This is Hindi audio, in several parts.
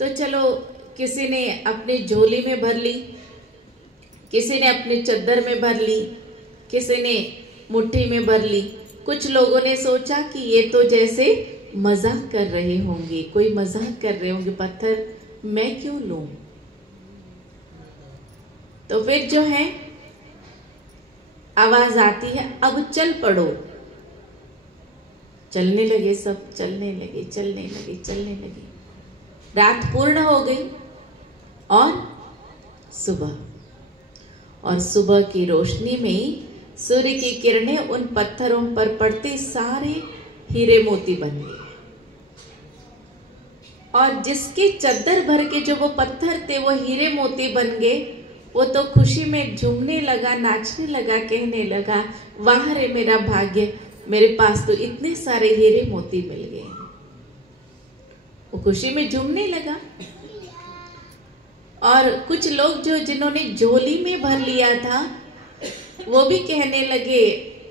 तो चलो किसी ने अपनी झोली में भर ली, किसी ने अपनी चद्दर में भर ली, किसी ने मुट्ठी में भर ली। कुछ लोगों ने सोचा कि ये तो जैसे मजाक कर रहे होंगे, कोई मजाक कर रहे होंगे, पत्थर मैं क्यों लूं। तो फिर जो है आवाज आती है, अब चल पड़ो। चलने लगे सब, चलने लगे चलने लगे चलने लगे। रात पूर्ण हो गई और सुबह, और सुबह की रोशनी में सूर्य की किरणें उन पत्थरों पर पड़ते सारे हीरे मोती बन गए। और जिसके चद्दर भर के जो वो पत्थर थे वो हीरे मोती बन गए, वो तो खुशी में झूमने लगा, नाचने लगा, कहने लगा, वाह रे मेरा भाग्य, मेरे पास तो इतने सारे हीरे मोती मिल गए। वो खुशी में झूमने लगा। और कुछ लोग जो जिन्होंने झोली में भर लिया था वो भी कहने लगे,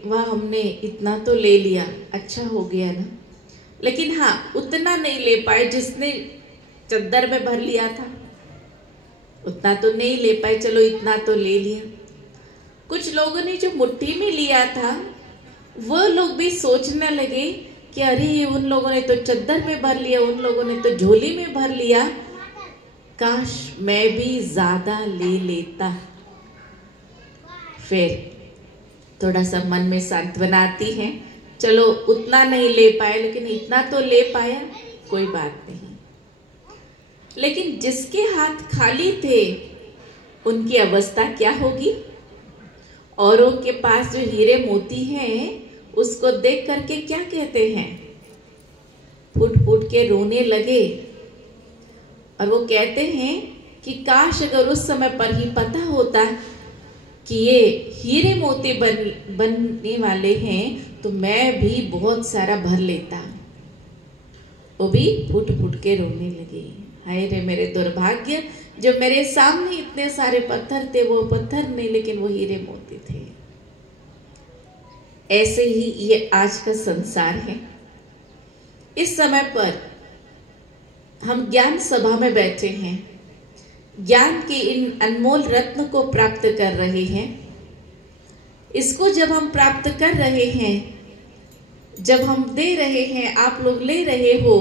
वाह हमने इतना तो ले लिया, अच्छा हो गया ना। लेकिन हाँ, उतना नहीं ले पाए जिसने चद्दर में भर लिया था, उतना तो नहीं ले पाए, चलो इतना तो ले लिया। कुछ लोगों ने जो मुट्ठी में लिया था वो लोग भी सोचने लगे कि अरे उन लोगों ने तो चद्दर में भर लिया, उन लोगों ने तो झोली में भर लिया, काश मैं भी ज्यादा ले लेता। फिर थोड़ा सा मन में सांत्वना आती है, चलो उतना नहीं ले पाए लेकिन इतना तो ले पाया, कोई बात नहीं। लेकिन जिसके हाथ खाली थे उनकी अवस्था क्या होगी। औरों के पास जो हीरे मोती हैं उसको देख करके क्या कहते हैं, फूट फूट के रोने लगे। और वो कहते हैं कि काश अगर उस समय पर ही पता होता कि ये हीरे मोती बनने वाले हैं तो मैं भी बहुत सारा भर लेता। वो भी फूट फूट के रोने लगे, हाय रे मेरे दुर्भाग्य, जो मेरे सामने इतने सारे पत्थर थे वो पत्थर नहीं लेकिन वो हीरे मोती थे। ऐसे ही ये आज का संसार है। इस समय पर हम ज्ञान सभा में बैठे हैं, ज्ञान के इन अनमोल रत्न को प्राप्त कर रहे हैं। इसको जब हम प्राप्त कर रहे हैं, जब हम दे रहे हैं, आप लोग ले रहे हो,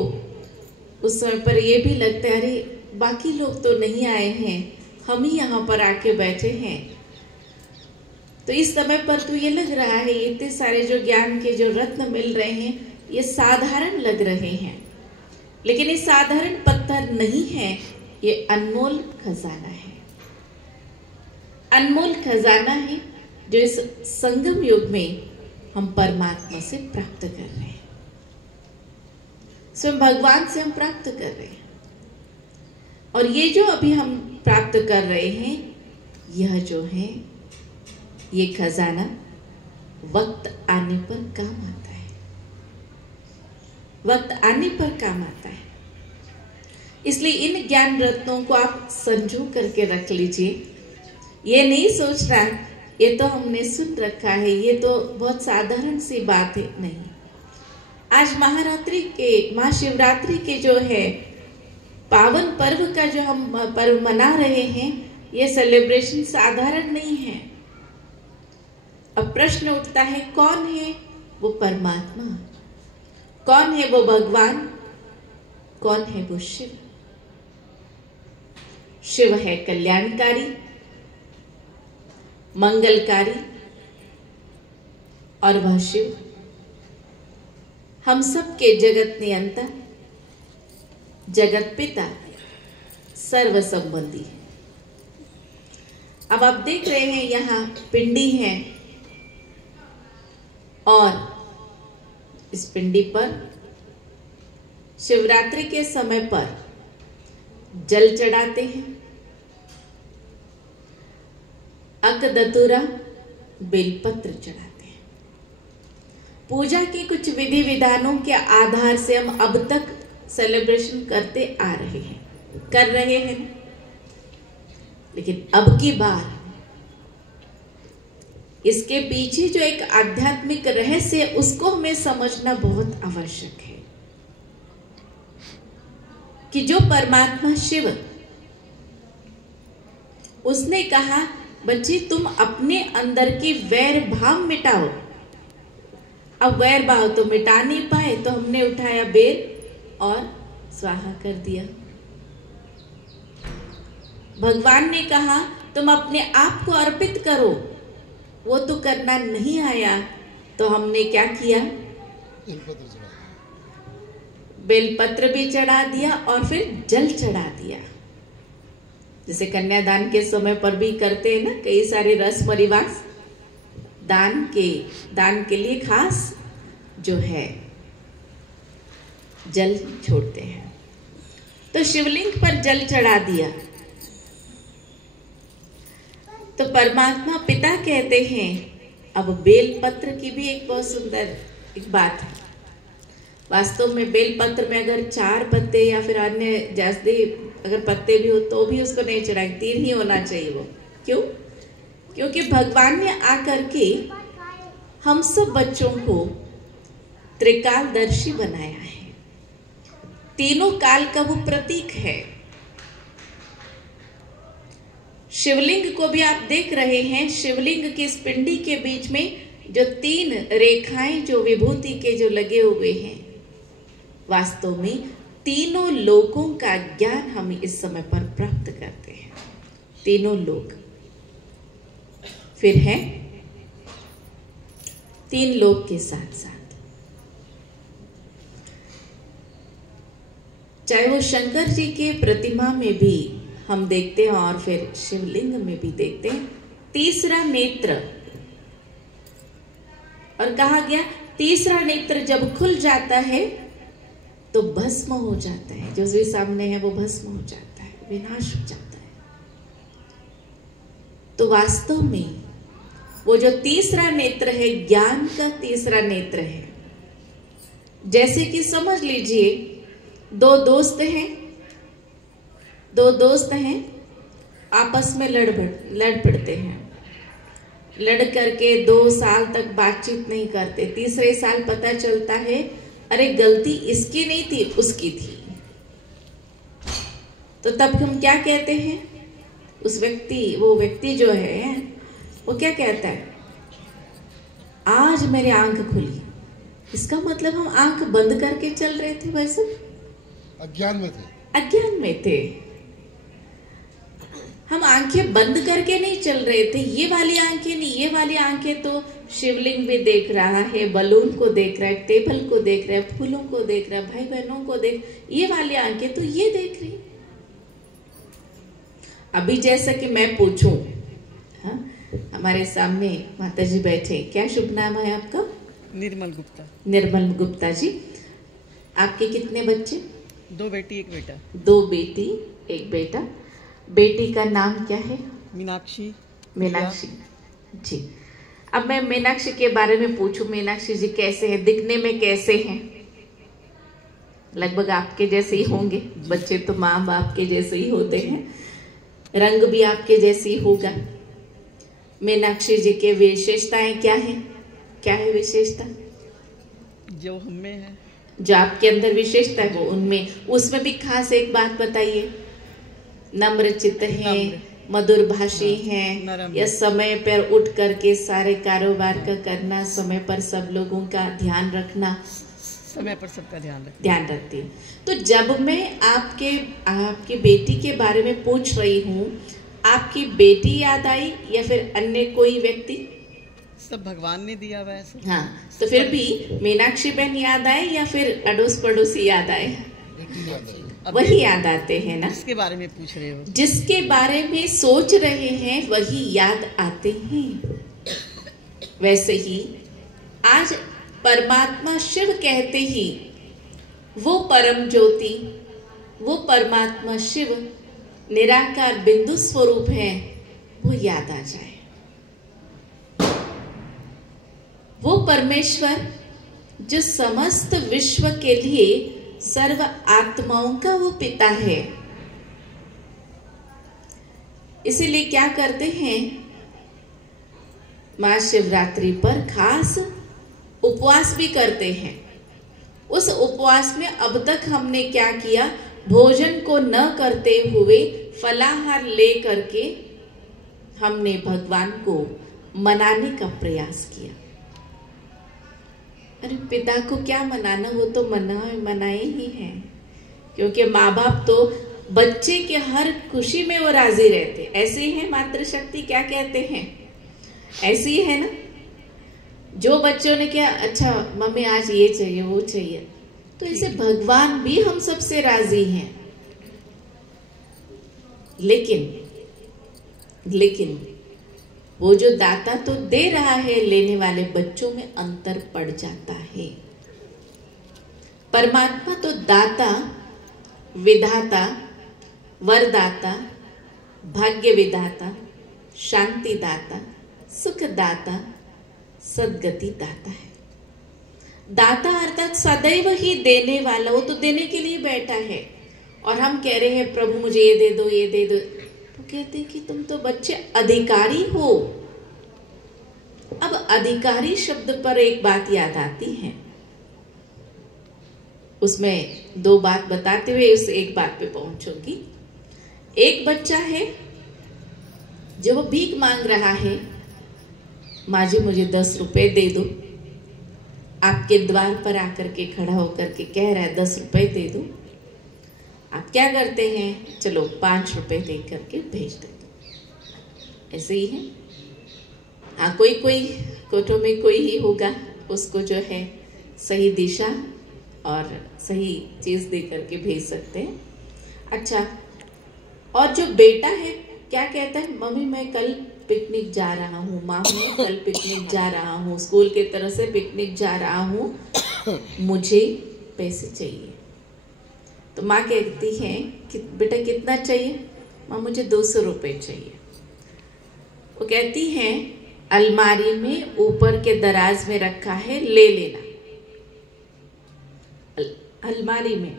उस समय पर ये भी लगता है अरे बाकी लोग तो नहीं आए हैं, हम ही यहाँ पर आके बैठे हैं। तो इस समय पर तो ये लग रहा है इतने सारे जो ज्ञान के जो रत्न मिल रहे हैं ये साधारण लग रहे हैं, लेकिन ये साधारण पत्थर नहीं है, ये अनमोल खजाना है। अनमोल खजाना है जो इस संगम युग में हम परमात्मा से प्राप्त कर रहे हैं, स्वयं भगवान से हम प्राप्त कर रहे हैं। और ये जो अभी हम प्राप्त कर रहे हैं, यह जो है ये खजाना वक्त आने पर काम आता है, वक्त आने पर काम आता है। इसलिए इन ज्ञान रत्नों को आप संजो करके रख लीजिए। ये नहीं सोचना ये तो हमने सुन रखा है, ये तो बहुत साधारण सी बात है, नहीं। आज महारात्रि के, महाशिवरात्रि के जो है पावन पर्व का जो हम पर्व मना रहे हैं, ये सेलिब्रेशन साधारण नहीं है। अब प्रश्न उठता है, कौन है वो परमात्मा, कौन है वो भगवान, कौन है वो शिव। शिव है कल्याणकारी, मंगलकारी, और वह शिव हम सबके जगत नियंता, जगत पिता, सर्व संबंधी है। अब आप देख रहे हैं यहाँ पिंडी है, और इस पिंडी पर शिवरात्रि के समय पर जल चढ़ाते हैं, अकदतुरा बेलपत्र चढ़ाते हैं। पूजा के कुछ विधि विधानों के आधार से हम अब तक सेलिब्रेशन करते आ रहे हैं, कर रहे हैं। लेकिन अब की बार इसके पीछे जो एक आध्यात्मिक रहस्य है उसको हमें समझना बहुत आवश्यक है कि जो परमात्मा शिव, उसने कहा बच्चे तुम अपने अंदर के वैर भाव मिटाओ। अब वैर भाव तो मिटा नहीं पाए, तो हमने उठाया बेल और स्वाहा कर दिया। भगवान ने कहा तुम अपने आप को अर्पित करो, वो तो करना नहीं आया, तो हमने क्या किया, बेलपत्र भी चढ़ा दिया और फिर जल चढ़ा दिया। जैसे कन्यादान के समय पर भी करते हैं ना, कई सारे रस्म रिवाज, दान के लिए खास जो है जल छोड़ते हैं। तो शिवलिंग पर जल चढ़ा दिया। तो परमात्मा पिता कहते हैं, अब बेलपत्र की भी एक बहुत सुंदर एक बात है। वास्तव में बेलपत्र में अगर 4 पत्ते या फिर अन्य जैसे अगर पत्ते भी हो तो भी उसको नहीं चढ़ाए, 3 ही होना चाहिए वो। क्यों? क्योंकि भगवान ने आकर के हम सब बच्चों को त्रिकालदर्शी बनाया है। तीनों काल का वो प्रतीक है। शिवलिंग को भी आप देख रहे हैं, शिवलिंग की इस पिंडी के बीच में जो 3 रेखाएं जो विभूति के जो लगे हुए हैं, वास्तव में तीनों लोकों का ज्ञान हम इस समय पर प्राप्त करते हैं। तीनों लोक फिर है 3 लोक के साथ साथ, चाहे वो शंकर जी के प्रतिमा में भी हम देखते हैं और फिर शिवलिंग में भी देखते हैं, तीसरा नेत्र। और कहा गया तीसरा नेत्र जब खुल जाता है तो भस्म हो जाता है, जो भी सामने है वो भस्म हो जाता है, विनाश हो जाता है। तो वास्तव में वो जो तीसरा नेत्र है, ज्ञान का तीसरा नेत्र है। जैसे कि समझ लीजिए 2 दोस्त हैं, आपस में लड़ पड़ते हैं, लड़ करके 2 साल तक बातचीत नहीं करते। तीसरे साल पता चलता है अरे गलती इसकी नहीं थी, उसकी थी। तो तब हम क्या कहते हैं, वो व्यक्ति जो है वो क्या कहता है, आज मेरी आंख खुली। इसका मतलब हम आंख बंद करके चल रहे थे, वैसे अज्ञान में थे। हम आंखें बंद करके नहीं चल रहे थे। ये वाली आंखें नहीं, ये वाली आंखें तो शिवलिंग भी देख रहा है, बलून को देख रहा है, टेबल को देख रहा है, फूलों को देख रहा है, भाई बहनों को ये वाली आंखें तो ये देख रही। अभी जैसा कि मैं पूछूं, हाँ, हमारे सामने माता जी बैठे, क्या शुभ नाम है आपका? निर्मल गुप्ता। निर्मल गुप्ता जी, आपके कितने बच्चे? 2 बेटी 1 बेटा। 2 बेटी 1 बेटा। बेटी का नाम क्या है? मीनाक्षी जी। अब मैं मीनाक्षी के बारे में पूछूं, मीनाक्षी जी कैसे हैं, दिखने में कैसे हैं? लगभग आपके जैसे ही होंगे, बच्चे तो माँ बाप के जैसे ही होते हैं, रंग भी आपके जैसे ही होगा। मीनाक्षी जी के विशेषताएं क्या है? क्या है विशेषता? जो हम में है, जो आपके अंदर विशेषता है वो उनमें, उसमें भी खास एक बात बताइए। नम्र चित्त है, मधुर भाषी हैं, या समय पर उठ करके सारे कारोबार का करना, समय पर सब लोगों का ध्यान रखना, समय पर सबका ध्यान रखती है। तो जब मैं आपकी बेटी के बारे में पूछ रही हूँ, आपकी बेटी याद आई या फिर अन्य कोई व्यक्ति? सब भगवान ने दिया हुआ है। हाँ, तो फिर भी मीनाक्षी बहन याद आए या फिर अड़ोस पड़ोसी याद आए? वही याद आते हैं ना, जिसके बारे में पूछ रहे हो, जिसके बारे में सोच रहे हैं वही याद आते हैं। वैसे ही आज परमात्मा शिव कहते ही वो परम ज्योति, वो परमात्मा शिव निराकार बिंदु स्वरूप है, वो याद आ जाए। वो परमेश्वर जो समस्त विश्व के लिए सर्व आत्माओं का वो पिता है। इसीलिए क्या करते हैं, महाशिवरात्रि पर खास उपवास भी करते हैं। उस उपवास में अब तक हमने क्या किया, भोजन को न करते हुए फलाहार ले करके हमने भगवान को मनाने का प्रयास किया। अरे पिता को क्या मनाना, वो तो मनाए ही हैं, क्योंकि माँ बाप तो बच्चे के हर खुशी में वो राजी रहते। ऐसे ही है मातृशक्ति, क्या कहते हैं, ऐसी ही है ना। जो बच्चों ने क्या, अच्छा मम्मी आज ये चाहिए वो चाहिए, तो इसे भगवान भी हम सबसे राजी हैं। लेकिन वो जो दाता तो दे रहा है, लेने वाले बच्चों में अंतर पड़ जाता है। परमात्मा तो दाता, विधाता, वरदाता, भाग्य विधाता, शांति दाता, सुख दाता, सद्गति दाता है। दाता अर्थात सदैव ही देने वाला, वो तो देने के लिए बैठा है। और हम कह रहे हैं प्रभु मुझे ये दे दो ये दे दो, तो कहते हैं कि तुम तो बच्चे अधिकारी हो। अब अधिकारी शब्द पर एक बात याद आती है, उसमें दो बात बताते हुए उस एक बात पे पहुंचूंगी। एक बच्चा है जो वो भीख मांग रहा है, माँ जी मुझे 10 रुपए दे दो। आपके द्वार पर आकर के खड़ा होकर के कह रहा है 10 रुपए दे दो। आप क्या करते हैं, चलो 5 रुपए दे करके भेज दे दो। ऐसे ही है। हाँ, कोई कोटों में कोई ही होगा, उसको जो है सही दिशा और सही चीज दे करके भेज सकते हैं। अच्छा, और जो बेटा है क्या कहता है, मम्मी मैं कल पिकनिक जा रहा हूँ, माँ मैं कल पिकनिक जा रहा हूँ, स्कूल की तरफ से पिकनिक जा रहा हूँ, मुझे पैसे चाहिए। तो माँ कहती है कि बेटा कितना चाहिए, माँ मुझे 200 रुपए चाहिए। वो कहती है अलमारी में ऊपर के दराज में रखा है, ले लेना। अलमारी में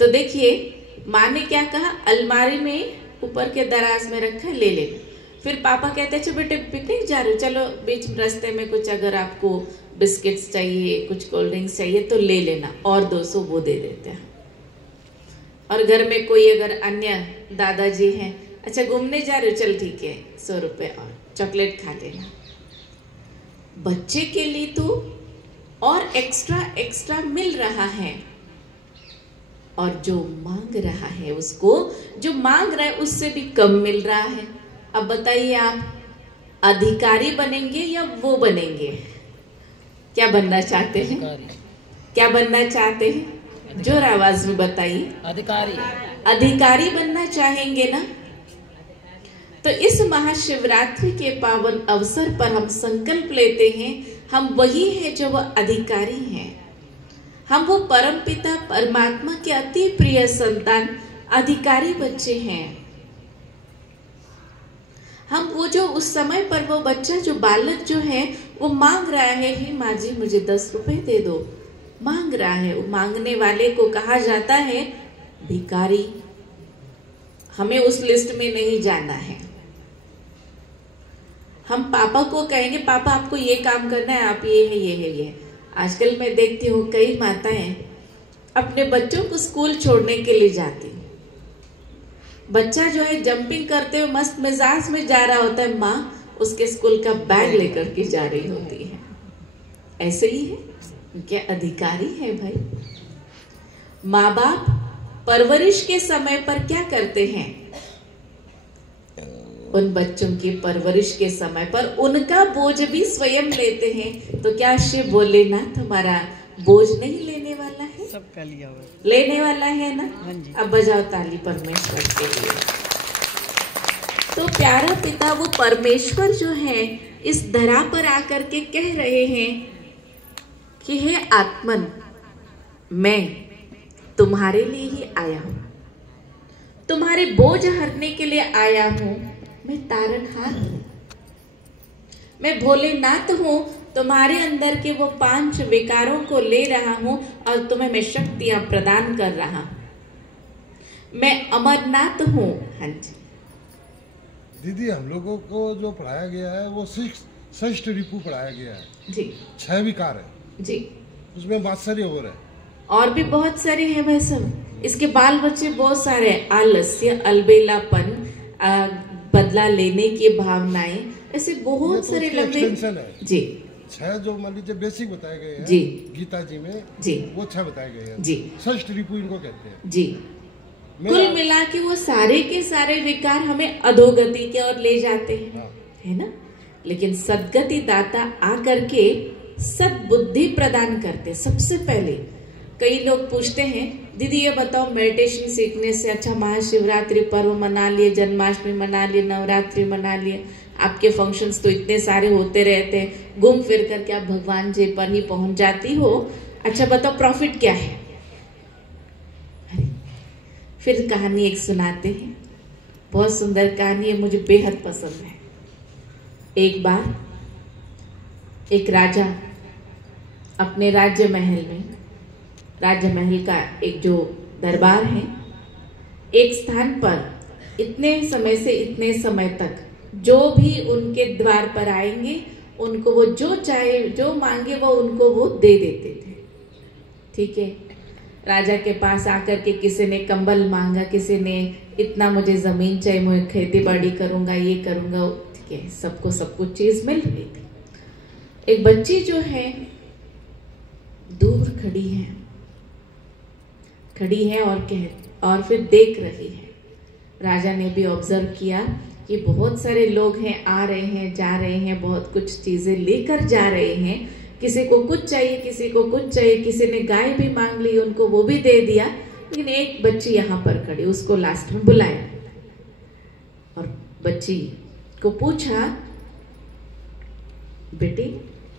तो देखिए माँ ने क्या कहा, अलमारी में ऊपर के दराज में रखा है, ले लेना। फिर पापा कहते हैं बेटे पिकनिक जा रहे हो, चलो बीच रास्ते में कुछ अगर आपको बिस्किट्स चाहिए, कुछ कोल्ड ड्रिंक्स चाहिए तो ले लेना, और 200 वो दे देते हैं। और घर में कोई अगर अन्य दादाजी हैं, अच्छा घूमने जा रहे हो, चल ठीक है 100 रुपए और चॉकलेट खा लेना। बच्चे के लिए तो और एक्स्ट्रा मिल रहा है, और जो मांग रहा है उसको, जो मांग रहा है उससे भी कम मिल रहा है। अब बताइए आप अधिकारी बनेंगे या वो बनेंगे, क्या बनना चाहते हैं, क्या बनना चाहते हैं, जोर आवाज में बताइए। अधिकारी बनना चाहेंगे ना। तो इस महाशिवरात्रि के पावन अवसर पर हम संकल्प लेते हैं, हम वही हैं जो वह अधिकारी हैं। हम वो परम पिता परमात्मा के अति प्रिय संतान, अधिकारी बच्चे हैं। हम वो जो उस समय पर वो बच्चा, जो बालक जो है वो मांग रहा है, हे माँ जी मुझे 10 रुपए दे दो, मांग रहा है। वो मांगने वाले को कहा जाता है भिखारी। हमें उस लिस्ट में नहीं जाना है। हम पापा को कहेंगे पापा आपको ये काम करना है, आप ये है ये है ये है। आजकल मैं देखती हूँ कई माताएं अपने बच्चों को स्कूल छोड़ने के लिए जाती, बच्चा जो है जंपिंग करते हुए मस्त मिजाज में जा रहा होता है, माँ उसके स्कूल का बैग लेकर के जा रही होती है। ऐसे ही है, क्या अधिकारी है भाई। माँ बाप परवरिश के समय पर क्या करते हैं, उन बच्चों की परवरिश के समय पर उनका बोझ भी स्वयं लेते हैं। तो क्या शिव भोलेनाथ हमारा बोझ नहीं लेने वाला है, सबका लिया हुआ लेने वाला है ना। हाँ जी। अब बजाओ ताली परमेश्वर के लिए। तो प्यारा पिता वो परमेश्वर जो है इस धरा पर आकर के कह रहे हैं कि हे आत्मन, मैं तुम्हारे लिए ही आया हूं, तुम्हारे बोझ हरने के लिए आया हूं। मैं तारनहार हूं, मैं भोलेनाथ हूं, तुम्हारे अंदर के वो 5 विकारों को ले रहा हूं और तुम्हें मैं शक्तियां प्रदान कर रहा हूं। मैं अमरनाथ हूं। हाँ जी दीदी, हम लोगों को जो पढ़ाया गया है वो 6 रिपु पढ़ाया गया है जी, 6 विकार है जी, उसमें मात्सर्य हो रहा है, और भी बहुत सारे हैं भाई सब। इसके बाल बच्चे बहुत सारे हैं, आलस्य, अलबेलापन, बदला लेने की भावनाएं, ऐसे बहुत सारे लंबे। जी 6 जो मान लीजिए बेसिक बताए गए हैं जी गीता जी में, जी वो 6 बताए गए हैं जी। षष्ठ रिपु इनको कहते हैं जी। कुल मिला के वो सारे के सारे विकार हमें अधोगति की ओर ले जाते हैं। हाँ। है ना। लेकिन सद्गति दाता आकर के सद्बुद्धि प्रदान करते। सबसे पहले कई लोग पूछते हैं, दीदी ये बताओ मेडिटेशन सीखने से अच्छा महाशिवरात्रि पर्व मना लिए, जन्माष्टमी मना लिए, नवरात्रि मना लिए, आपके फंक्शंस तो इतने सारे होते रहते हैं, घूम फिर करके आप भगवान जी पर ही पहुंच जाती हो, अच्छा बताओ प्रॉफिट क्या है। फिर कहानी एक सुनाते हैं, बहुत सुंदर कहानी है, मुझे बेहद पसंद है। एक बार एक राजा अपने राज्य महल में, राज्य महल का एक जो दरबार है, एक स्थान पर इतने समय से इतने समय तक जो भी उनके द्वार पर आएंगे उनको वो जो चाहे जो मांगे वो उनको वो दे देते थे। ठीक है। राजा के पास आकर के किसी ने कंबल मांगा, किसी ने इतना मुझे जमीन चाहिए, मैं खेती बाड़ी करूंगा, ये करूंगा। ठीक है, सबको सब कुछ चीज मिल रही थी। एक बच्ची जो है दूर खड़ी है और फिर देख रही है। राजा ने भी ऑब्जर्व किया कि बहुत सारे लोग हैं, आ रहे हैं, जा रहे हैं, बहुत कुछ चीजें लेकर जा रहे हैं, किसी को कुछ चाहिए, किसी को कुछ चाहिए, किसी ने गाय भी मांग ली, उनको वो भी दे दिया, लेकिन एक बच्ची यहाँ पर खड़ी, उसको लास्ट में बुलाया और बच्ची को पूछा, बेटी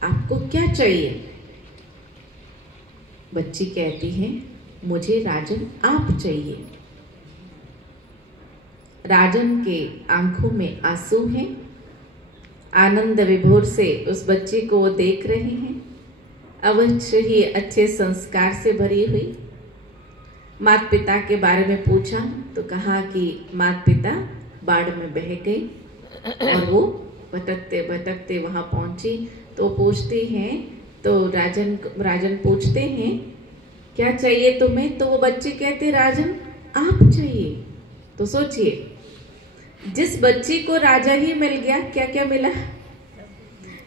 आपको क्या चाहिए। बच्ची कहती है, मुझे राजन आप चाहिए। राजन के आंखों में आंसू हैं, आनंद विभोर से उस बच्ची को वो देख रहे हैं, अवश्य ही अच्छे संस्कार से भरी हुई। माता पिता के बारे में पूछा तो कहा कि माता पिता बाढ़ में बह गए और वो भटकते भटकते वहां पहुंची। तो पूछती हैं, तो राजन पूछते हैं क्या चाहिए तुम्हें। तो वो बच्चे कहते राजन आप चाहिए। तो सोचिए, जिस बच्ची को राजा ही मिल गया, क्या क्या मिला,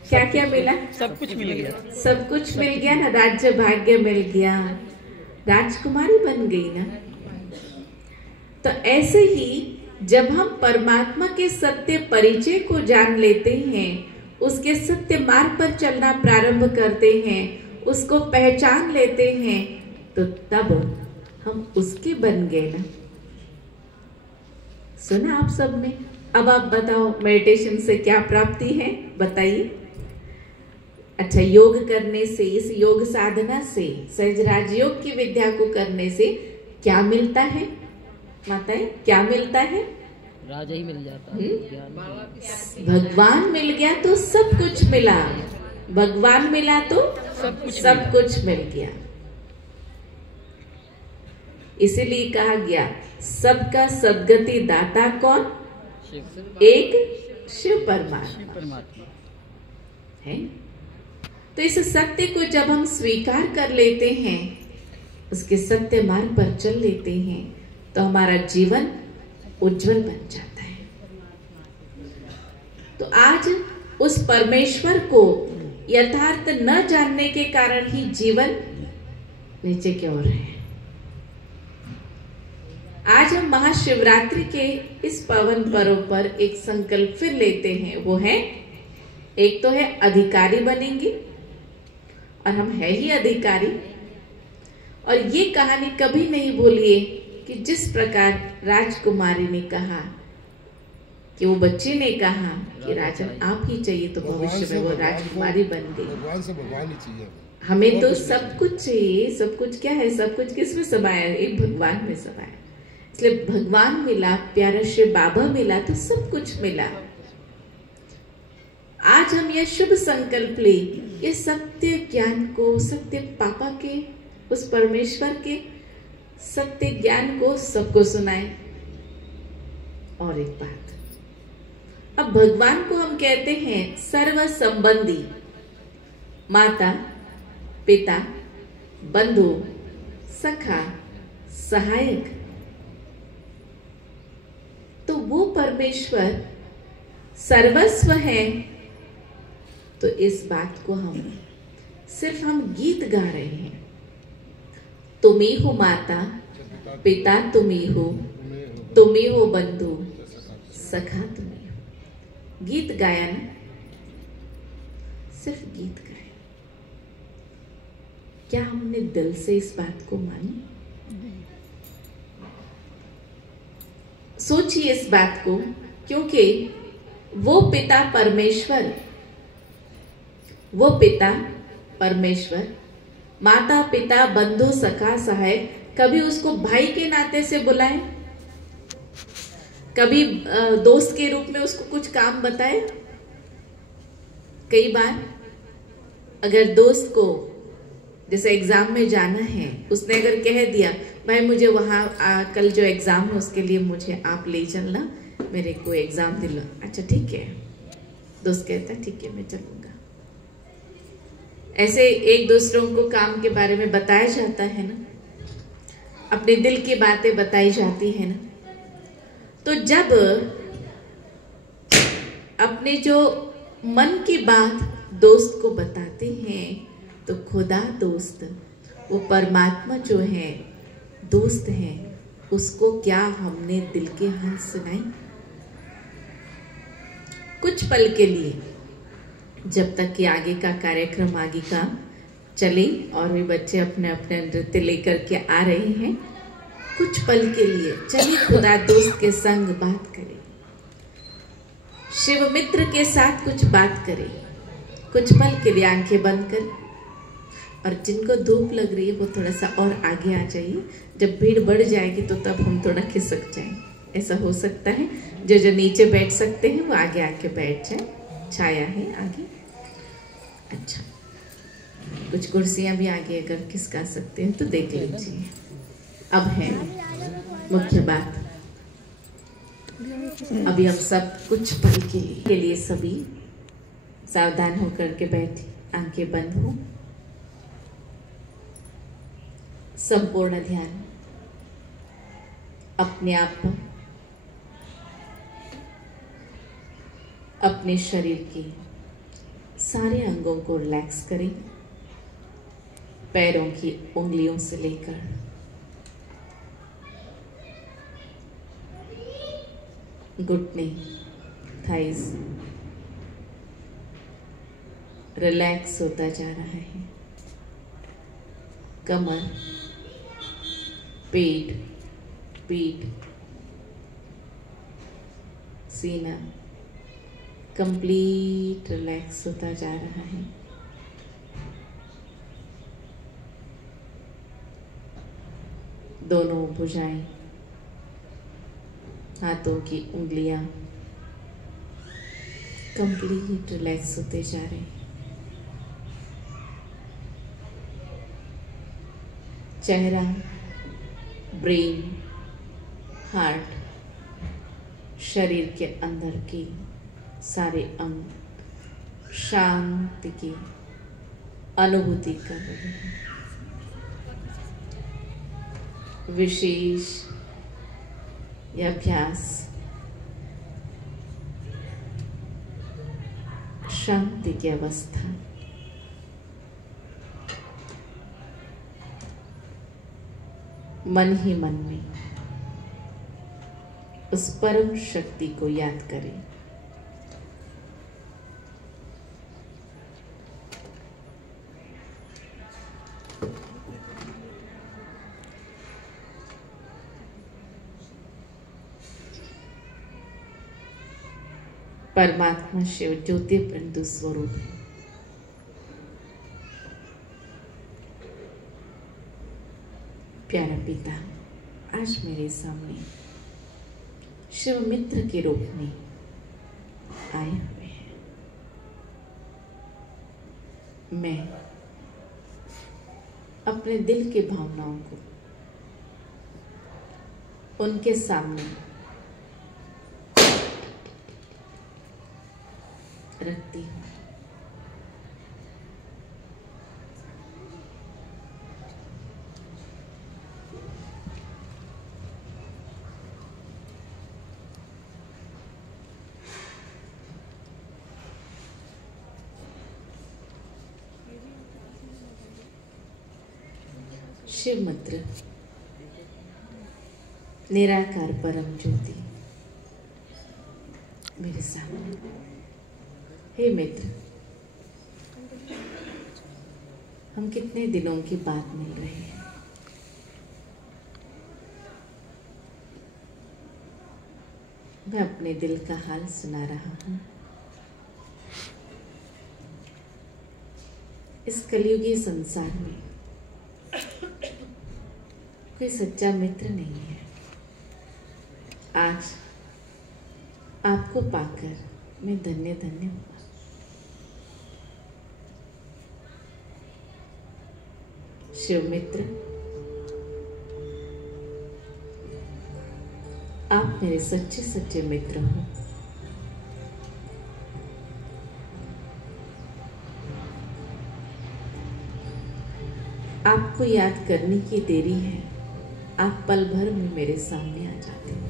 क्या क्या मिला, सब कुछ मिल गया, सब कुछ मिल गया ना, राज्य भाग्य मिल गया, राजकुमारी बन गई ना। तो ऐसे ही जब हम परमात्मा के सत्य परिचय को जान लेते हैं, उसके सत्य मार्ग पर चलना प्रारंभ करते हैं, उसको पहचान लेते हैं, तो तब हम उसके बन गए ना। सुना आप सबने। अब आप बताओ मेडिटेशन से क्या प्राप्ति है, बताइए। अच्छा, योग करने से, इस योग साधना से, सहज राजयोग की विद्या को करने से क्या मिलता है माताएं, क्या मिलता है। राजा ही मिल जाता है। भगवान मिल गया तो सब कुछ मिला, भगवान मिला तो सब कुछ मिल गया। इसीलिए कहा गया सबका सद्गति दाता कौन, एक शिव परमात्मा है। तो इस सत्य को जब हम स्वीकार कर लेते हैं, उसके सत्य मार्ग पर चल लेते हैं, तो हमारा जीवन उज्जवल बन जाता है। तो आज उस परमेश्वर को यथार्थ न जानने के कारण ही जीवन नीचे की ओर है। आज हम महाशिवरात्रि के इस पावन पर्व पर एक संकल्प फिर लेते हैं, वो है, एक तो है अधिकारी बनेंगे, और हम है ही अधिकारी। और ये कहानी कभी नहीं भूलिए कि जिस प्रकार राजकुमारी ने कहा कि वो बच्चे ने कहा कि राजन आप ही चाहिए, तो भविष्य में वो राजकुमारी बन गई। भगवान से भगवान ही चाहिए हमें, तो सब कुछ चाहिए। सब कुछ क्या है, सब कुछ किस में समाया है, एक भगवान में समाया। इसलिए भगवान मिला, प्यारा शिव बाबा मिला, तो सब कुछ मिला। आज हम यह शुभ संकल्प ले, ये सत्य ज्ञान को, सत्य पापा के, उस परमेश्वर के सत्य ज्ञान को सबको सुनाए। और एक बात, अब भगवान को हम कहते हैं सर्व संबंधी, माता पिता, बंधु, सखा, सहायक। तो वो परमेश्वर सर्वस्व है। तो इस बात को सिर्फ हम गीत गा रहे हैं। तुम ही हो माता, पिता तुम ही हो, तुम ही हो बंधु, सखा तुम ही हो। गीत गाया ना, सिर्फ गीत गाया। क्या हमने दिल से इस बात को मानी? सोचिए इस बात को, क्योंकि वो पिता परमेश्वर, माता पिता बंधु सखा सहायक, कभी उसको भाई के नाते से बुलाए, कभी दोस्त के रूप में उसको कुछ काम बताए। कई बार अगर दोस्त को जैसे एग्जाम में जाना है, उसने अगर कह दिया भाई मुझे वहां कल जो एग्जाम है उसके लिए मुझे आप ले चलना, मेरे को एग्जाम दिला। अच्छा ठीक है, दोस्त कहता है ठीक है मैं चलूंगा। ऐसे एक दूसरों को काम के बारे में बताया जाता है ना, अपने दिल की बातें बताई जाती है ना। तो जब अपने जो मन की बात दोस्त को बताते हैं, तो खुदा दोस्त, वो परमात्मा जो है दोस्त है, उसको क्या हमने दिल के हंस सुनाई? कुछ पल के लिए, जब तक कि आगे का कार्यक्रम आगे का चले और भी बच्चे अपने अपने नृत्य लेकर के आ रहे हैं, कुछ पल के लिए चलिए खुदा दोस्त के संग बात करें, शिव मित्र के साथ कुछ बात करें। कुछ पल के लिए आंखें बंद कर, और जिनको धूप लग रही है वो थोड़ा सा और आगे आ जाइए। जब भीड़ बढ़ जाएगी तो तब हम थोड़ा खिसक जाएं, ऐसा हो सकता है। जो नीचे बैठ सकते हैं वो आगे आके बैठ जाए, छाया है आगे। अच्छा, कुछ कुर्सियां भी आगे अगर खिसका सकते हैं तो देख लीजिए। अब है मुख्य बात। अभी हम सब कुछ पल के लिए सभी सावधान होकर के बैठे, आंखें बंद हो, संपूर्ण ध्यान अपने आप पर, अपने शरीर के सारे अंगों को रिलैक्स करें, पैरों की उंगलियों से लेकर घुटने, थाइस रिलैक्स होता जा रहा है। कमर, पीठ, सीना कंप्लीट रिलैक्स होता जा रहा है। दोनों भुजाएं, हाथों की उंगलियां कंप्लीट रिलैक्स होते जा रहे हैं। चेहरा, ब्रेन, हार्ट, शरीर के अंदर के सारे अंग शांति की अनुभूति कर रहे हैं। विशेष यह अभ्यास शांति की अवस्था, मन ही मन में उस परम शक्ति को याद करें। परमात्मा शिव ज्योति बिंदु स्वरूप है। प्यारा पिता आज मेरे सामने शिव मित्र के रूप में आए हुए हैं। मैं अपने दिल की भावनाओं को उनके सामने रखती हूँ। शिव मित्र, निराकार परम ज्योति मेरे सामने। हे मित्र, हम कितने दिनों के बाद मिल रहे हैं। मैं अपने दिल का हाल सुना रहा हूं। इस कलयुगी संसार में कोई सच्चा मित्र नहीं है। आज आपको पाकर मैं धन्य धन्य हुआ। शिव मित्र, आप मेरे सच्चे सच्चे मित्र हो। आपको याद करने की देरी है, आप पल भर में मेरे सामने आ जाते हो।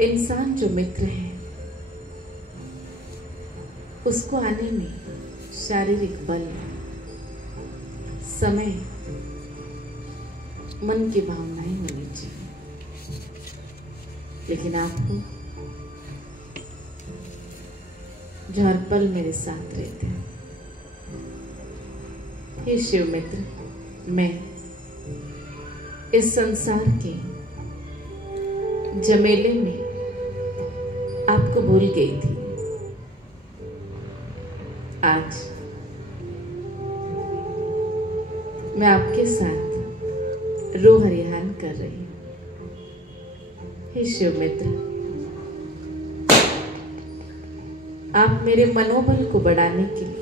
इंसान जो मित्र है, उसको आने में शारीरिक बल, समय, मन की भावनाएं होनी चाहिए, लेकिन आपको जो हर पल मेरे साथ रहते हैं। हे शिव मित्र, मैं इस संसार के झमेले में आपको भूल गई थी। आज मैं आपके साथ रूह हरिहान कर रही हूं। हे शिव मित्र, आप मेरे मनोबल को बढ़ाने के लिए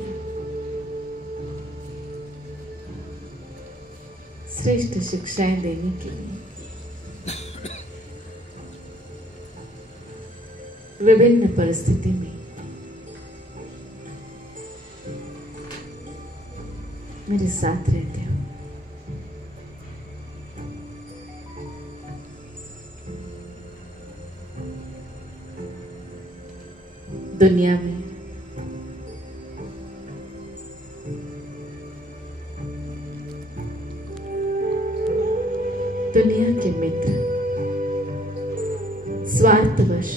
श्रेष्ठ शिक्षाएं देने के लिए विभिन्न परिस्थिति में मेरे साथ रहते हो। दुनिया में दुनिया के मित्र स्वार्थवश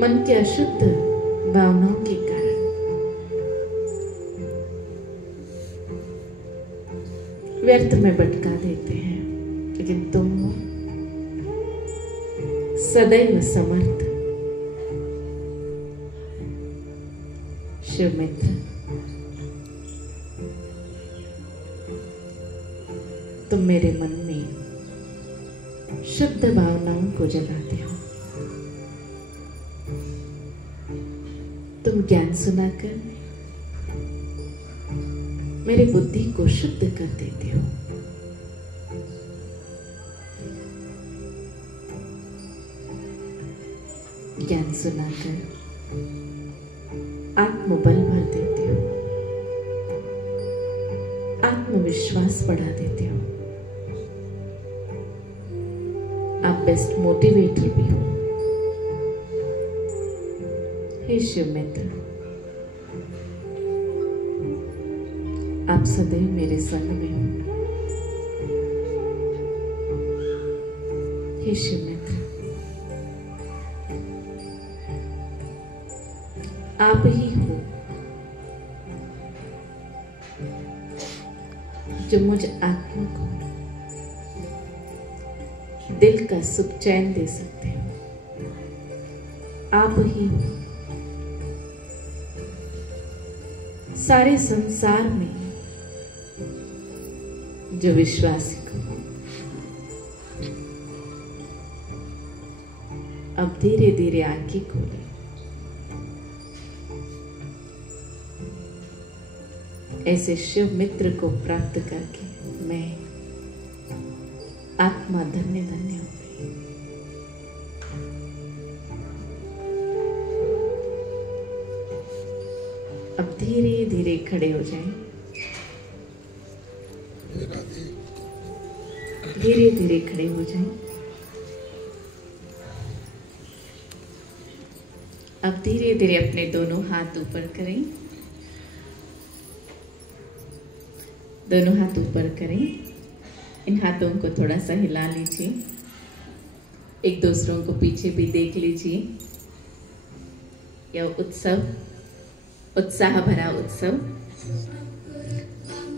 मन के अशुद्ध भावनाओं के कारण व्यर्थ में भटका देते हैं, लेकिन तुम हो सदैव समर्थ। शिव मित्र, तुम मेरे मन में शुद्ध भावनाओं को जगाते हो। तुम ज्ञान सुनाकर मेरी बुद्धि को शुद्ध कर देते हो। ज्ञान सुनाकर आत्मबल भर देते हो, आत्मविश्वास बढ़ा देते हो। आप बेस्ट मोटिवेटर भी हो। हे शिव मित्र, आप सदैव मेरे संग में हो। हे शिव मित्र, आप ही हो जो मुझ आत्मा को दिल का सुख चैन दे सकते हो। आप ही हो सारे संसार में जो विश्वासी को अब धीरे धीरे आंखें खोले। ऐसे शिव मित्र को प्राप्त करके मैं आत्मा धन्य धन्य हो गई। अब धीरे धीरे खड़े हो जाएं। धीरे धीरे खड़े हो जाएं। अब धीरे धीरे अपने दोनों हाथ ऊपर करें। दोनों हाथ ऊपर करें, इन हाथों को थोड़ा सा हिला लीजिए, एक दूसरों को पीछे भी देख लीजिए। यह उत्सव, उत्साह भरा उत्सव।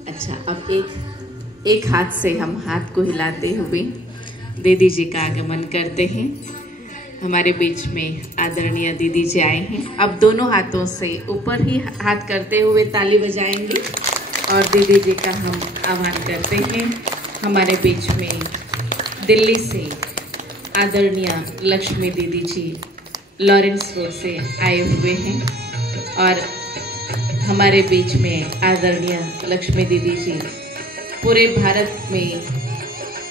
अच्छा, अब एक हाथ से हम हाथ को हिलाते हुए दीदी जी का आगमन करते हैं। हमारे बीच में आदरणीय दीदी जी आए हैं। अब दोनों हाथों से ऊपर ही हाथ करते हुए ताली बजाएंगे और दीदी जी का हम आह्वान करते हैं। हमारे बीच में दिल्ली से आदरणीय लक्ष्मी दीदी जी लॉरेंस रोड से आए हुए हैं और हमारे बीच में आदरणीय लक्ष्मी दीदी जी पूरे भारत में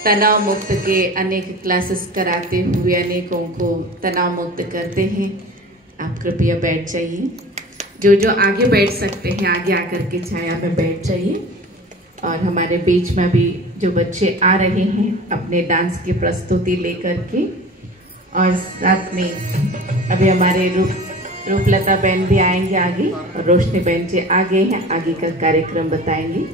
तनाव मुक्त के अनेक क्लासेस कराते हुए अनेकों को तनाव मुक्त करते हैं। आप कृपया बैठ जाइए, जो आगे बैठ सकते हैं आगे आकर के छाया में बैठ जाइए। और हमारे बीच में भी जो बच्चे आ रहे हैं अपने डांस की प्रस्तुति लेकर के, और साथ में अभी हमारे रूपलता बहन भी आएंगे आगे, और रोशनी बहन जी आगे हैं, आगे का कार्यक्रम बताएंगे।